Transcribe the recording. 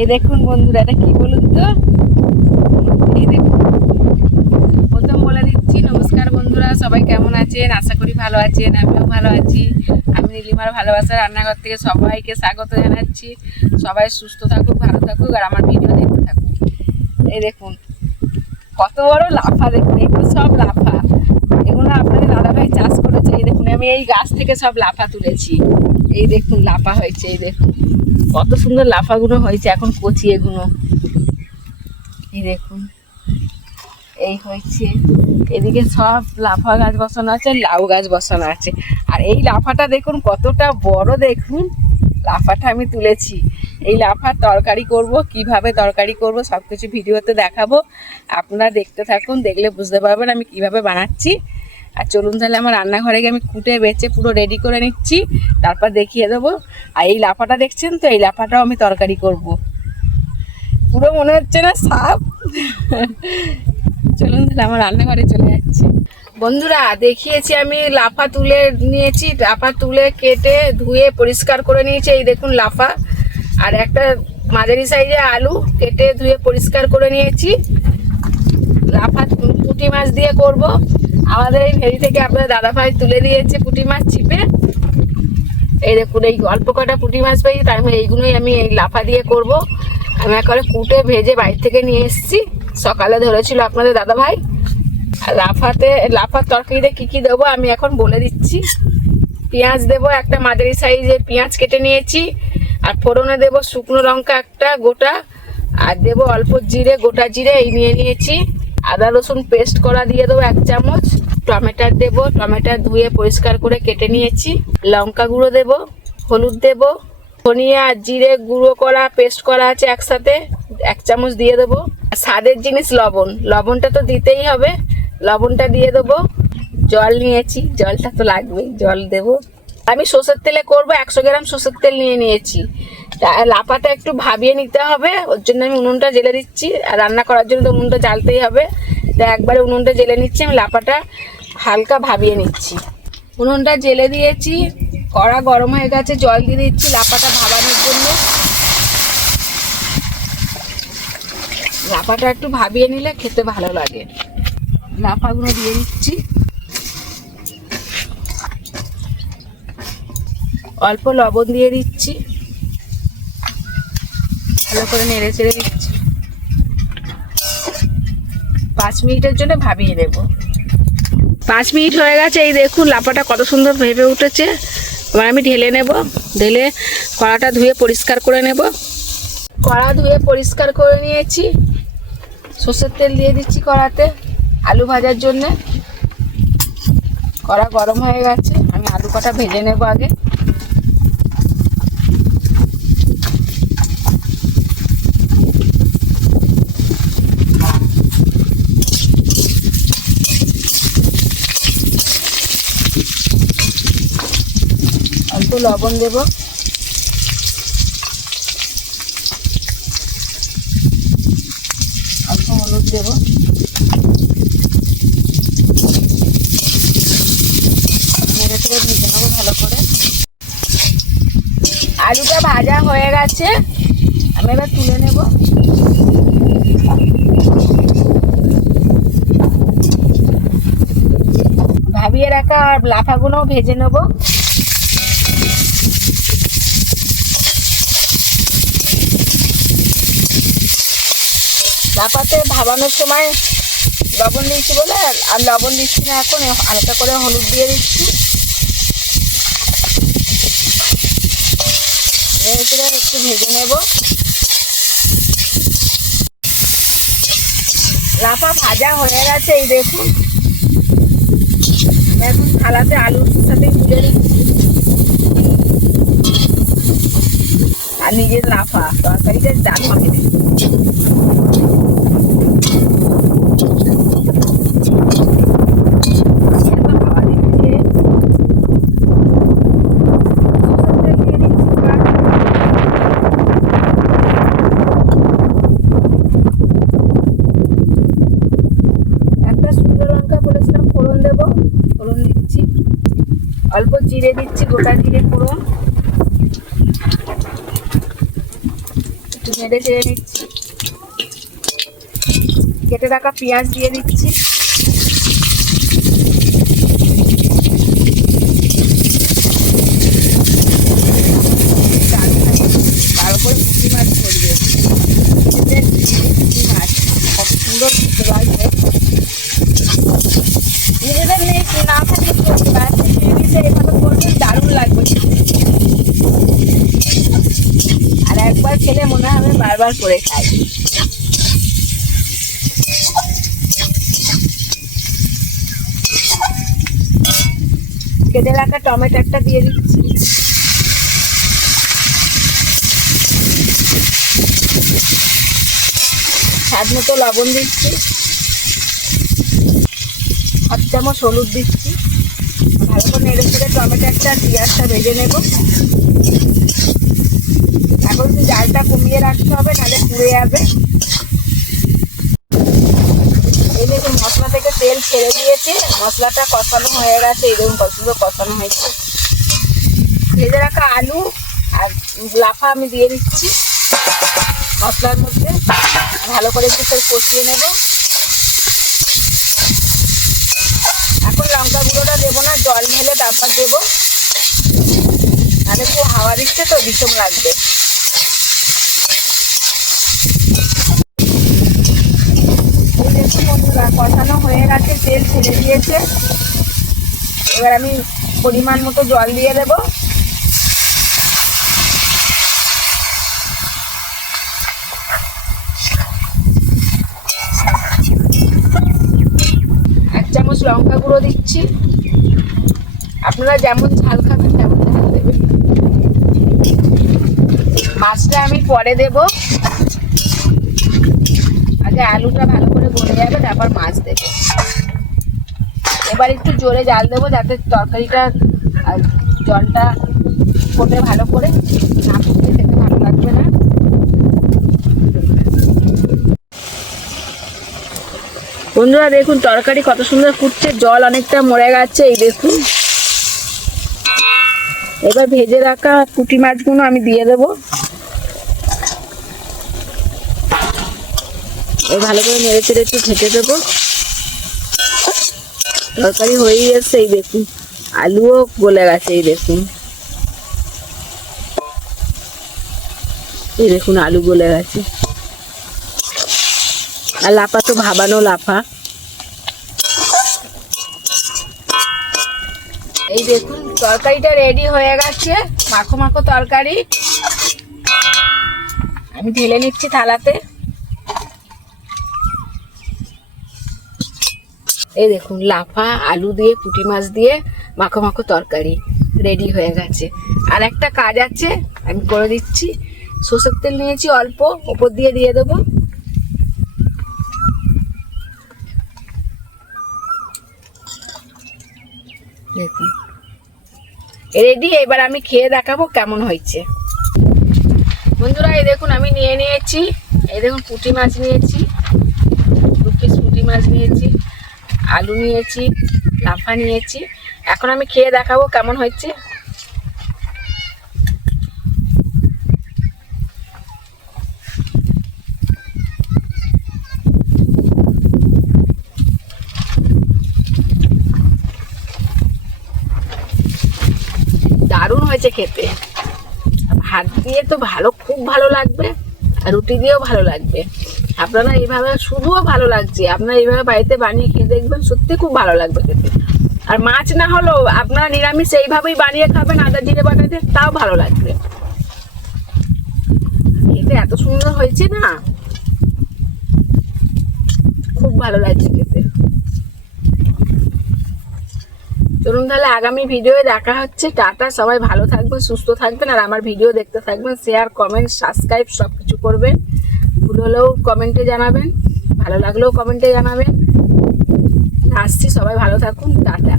এই দেখুন বন্ধুরা, এটা কি বলুন তো? এই দেখুন, প্রথম বলে দিচ্ছি নমস্কার বন্ধুরা, সবাই কেমন আছেন? আশা করি ভালো আছেন, আমিও ভালো আছি। আমি নীলিমার ভালোবাসার রান্নাঘর থেকে সবাইকে স্বাগত জানাচ্ছি। সবাই সুস্থ থাকুক, ভালো থাকুক, আর আমার ভিডিও দেখতে থাকুক। এই দেখুন কত বড় লাফা, দেখুন এগুলো সব লাফা। এগুলো আপনাদের দাদাভাই চাষ করেছে। এই দেখুন আমি এই গাছ থেকে সব লাফা তুলেছি। এই দেখুন লাফা হয়েছে, এই দেখুন কত সুন্দর লাফাগুলো হয়েছে, এখন কচি এগুলো। এই দেখুন এই হয়েছে, এদিকে সব লাফা গাছ বসানো আছে, লাউ গাছ বসানো আছে। আর এই লাফাটা দেখুন কতটা বড়, দেখুন লাফাটা আমি তুলেছি। এই লাফার তরকারি করব, কিভাবে তরকারি করব সব কিছু ভিডিওতে দেখাবো। আপনারা দেখতে থাকুন, দেখলে বুঝতে পারবেন আমি কিভাবে বানাচ্ছি। আর চলুন তাহলে আমার রান্নাঘরে গিয়ে আমি কুটে বেছে পুরো রেডি করে নিচ্ছি, তারপর দেখিয়ে দেবো। আর এই লাফাটা দেখছেন তো, এই লাফাটাও আমি তরকারি করব। পুরো মনে হচ্ছে না সাপ। চলুন তাহলে আমার রান্নাঘরে চলে যাচ্ছি। বন্ধুরা দেখিয়েছি আমি লাফা তুলে নিয়েছি, লাফা তুলে কেটে ধুয়ে পরিষ্কার করে নিয়েছি। এই দেখুন লাফা, আর একটা মাঝারি সাইজে আলু কেটে ধুয়ে পরিষ্কার করে নিয়েছি। লাফা পুঁটি মাছ দিয়ে করব। আমাদের এই ভেড়ি থেকে আপনার দাদাভাই তুলে দিয়েছে পুঁটি মাছ ছিপে। এই দেখুন এই অল্প কটা পুঁটি মাছ পাই, তাই এইগুলোই আমি এই লাফা দিয়ে করব। আমি একবারে কুটে ভেজে বাইরে থেকে নিয়ে এসেছি, সকালে ধরেছিল আপনাদের দাদাভাই। আর লাফার তরকারিতে কী কী দেবো আমি এখন বলে দিচ্ছি। পেঁয়াজ দেবো, একটা মাঝারি সাইজে পেঁয়াজ কেটে নিয়েছি। আর ফোড়নে দেবো শুকনো লঙ্কা একটা গোটা, আর দেবো অল্প জিরে, গোটা জিরে এই নিয়ে নিয়েছি। আদা রসুন পেস্ট করা দিয়ে দেবো 1 চামচ। টমেটো দেবো, টমেটো ধুয়ে পরিষ্কার করে কেটে নিয়েছি। লঙ্কা গুঁড়ো দেবো, হলুদ দেবো, ধনিয়া আর জিরে গুঁড়ো করা পেস্ট করা আছে একসাথে 1 চামচ দিয়ে দেবো। স্বাদের জিনিস লবণ, লবণটা তো দিতেই হবে, লবণটা দিয়ে দেবো। জল নিয়েছি, জলটা তো লাগবেই, জল দেবো। আমি সর্ষের তেলে করবো, 100 গ্রাম সর্ষের তেল নিয়ে নিয়েছি। লাফাটা একটু ভাবিয়ে নিতে হবে, ওর জন্য আমি উনুনটা জেলে দিচ্ছি। আর রান্না করার জন্য তো উনুনটা জ্বালতেই হবে, তাই একবারে উনুনটা জেলে নিচ্ছি। আমি লাফাটা হালকা ভাবিয়ে নিচ্ছি। উনুনটা জেলে দিয়েছি, কড়া গরম হয়ে গেছে, জল দিয়ে দিচ্ছি লাফাটা ভাবানোর জন্য। লাফাটা একটু ভাবিয়ে নিলে খেতে ভালো লাগে। লাফাগুলো দিয়ে দিচ্ছি, অল্প লবণ দিয়ে দিচ্ছি, ভালো করে নেড়ে চেড়ে দিচ্ছি। 5 মিনিটের জন্য ভাবিয়ে নেব। 5 মিনিট হয়ে গেছে, এই দেখুন লাফাটা কত সুন্দর ভেবে উঠেছে। এবার আমি ঢেলে নেব, ঢেলে কড়াটা ধুয়ে পরিষ্কার করে নেব। কড়া ধুয়ে পরিষ্কার করে নিয়েছি। সর্ষের তেল দিয়ে দিচ্ছি কড়াতে আলু ভাজার জন্য। কড়া গরম হয়ে গেছে, আমি আলু কটা ভেজে নেব আগে। অল্প লবণ দেব, অল্প হলুদ দেব, নেড়ে চেড়ে ভেজে নেবো ভালো করে। আলুটা ভাজা হয়ে গেছে, আমি এবার তুলে নেব। ভাবিয়ে রাখা লাফাগুলো ভেজে নেব। লাফাতে ভাবানোর সময় লবণ দিয়েছি বলে আর লবণ দিচ্ছি না, এখন হালকা করে হলুদ দিয়ে দিচ্ছি। একটু ভেজে নেব। লাফা ভাজা হয়ে গেছে, এই দেখুন। এখন থালাতে আলুর সাথে তুলে দিচ্ছি। আর নিজের লাফা তরকারিটা দারুণ হবে। অল্প জিরে দিচ্ছি, গোটা জিরে ফোড়ন, একটু একটু নেড়ে চেড়ে নিচ্ছি। কেটে রাখা পেঁয়াজ দিয়ে দিচ্ছি। তার উপরে পুঁটি মাছ পড়বে। পুঁটি মাছ কত সুন্দর খেতে লাগবে। নিজেদের নেই না থাকলে এইভাবে করবেন, দারুণ লাগবে। আর একবার খেলে মনে হবে বারবার করে খাই। কেটে রাখা টমেটোটা দিয়ে দিচ্ছি। স্বাদ মতো লবণ দিচ্ছি। 1 চামচ হলুদ দিচ্ছি। ভালো করে নেড়ে চেড়ে টমেটোটা আর পেঁয়াজটা ভেজে নেব। এখন জালটা কমিয়ে রাখতে হবে, নাহলে পুড়ে যাবে। এই দেখুন মশলা থেকে তেল ছেড়ে দিয়েছে, মশলাটা কষানো হয়ে গেছে। এই দেখুন কত সুন্দর কষানো হয়েছে। ভেজে রাখা আলু আর লাফা আমি দিয়ে দিচ্ছি মশলার মধ্যে। ভালো করে একটু কষিয়ে নেব। এখন লঙ্কা গুঁড়োটা দেবো না, জল ঢেলে তারপর দেবো, নাহলে খুব হাওয়া দিচ্ছে তো ভীষণ লাগবে। দেখুন বন্ধুরা কষানো হয়ে গেছে, তেল ছেড়ে দিয়েছে। এবার আমি পরিমাণ মতো জল দিয়ে দেবো। লঙ্কা গুঁড়ো দিচ্ছি। আপনারা যেমন ঝাল খাবেন তেমন ঝাল দেবেন। মাছটা আমি পরে দেব, আগে আলুটা ভালো করে গলে যাবে, তারপর মাছ দেবো। এবার একটু জোরে জাল দেবো, যাতে তরকারিটা জলটা ফোটে ভালো করে। না ফুটলে খেতে ভালো লাগবে না। বন্ধুরা দেখুন তরকারি কত সুন্দর ফুটছে, জল অনেকটা মরে গেছে। এই দেখুন এবার ভেজে রাখা পুঁটি মাছগুলো আমি দিয়ে দেবো। ভালো করে নেড়ে চেড়ে একটু ঢেকে দেবো। তরকারি হয়েই এসছে। এই দেখুন আলুও গলে গেছে। এই দেখুন, এই দেখুন আলু গলে গেছে। আর লাফা তো ভাবানো লাফা। এই দেখুন তরকারিটা রেডি হয়ে গেছে, মাখো মাখো তরকারি। আমি ঢেলে নিচ্ছি থালাতে। এই দেখুন লাফা আলু দিয়ে পুঁটি মাছ দিয়ে মাখো মাখো তরকারি রেডি হয়ে গেছে। আর একটা কাজ আছে, আমি করে দিচ্ছি। সরষের তেল নিয়েছি অল্প, ওপর দিয়ে দিয়ে দেবো। দেখুন রেডি। এবার আমি খেয়ে দেখাবো কেমন হয়েছে। বন্ধুরা এই দেখুন আমি নিয়ে নিয়েছি। এই দেখুন পুঁটি মাছ নিয়েছি, 2 পিস পুঁটি মাছ নিয়েছি, আলু নিয়েছি, লাফা নিয়েছি। এখন আমি খেয়ে দেখাবো কেমন হয়েছে। দারুণ হয়েছে খেতে। ভাত দিয়ে তো খুব ভালো লাগবে, আর রুটি দিয়েও ভালো লাগবে। আপনারা এইভাবে শুধুও ভালো লাগছে, আপনারা এইভাবে বাড়িতে বানিয়ে খেয়ে দেখবেন, সত্যি খুব ভালো লাগবে খেতে। আর মাছ না হলেও আপনারা নিরামিষ এইভাবেই বানিয়ে খাবেন আদা জিরে বাটা দিয়ে, তাও ভালো লাগবে। খেতে এত সুন্দর হয়েছে না, খুব ভালো লাগছে খেতে। চলুন তাহলে আগামী ভিডিওয়ে দেখা হচ্ছে। টাটা, সবাই ভালো থাকবেন, সুস্থ থাকবেন, আর আমার ভিডিও দেখতে থাকবেন। শেয়ার কমেন্ট সাবস্ক্রাইব সব কিছু করবেন। ভুল হলেও কমেন্টে জানাবেন, ভালো লাগলেও কমেন্টে জানাবেন। আসছি, সবাই ভালো থাকুন, টাটা।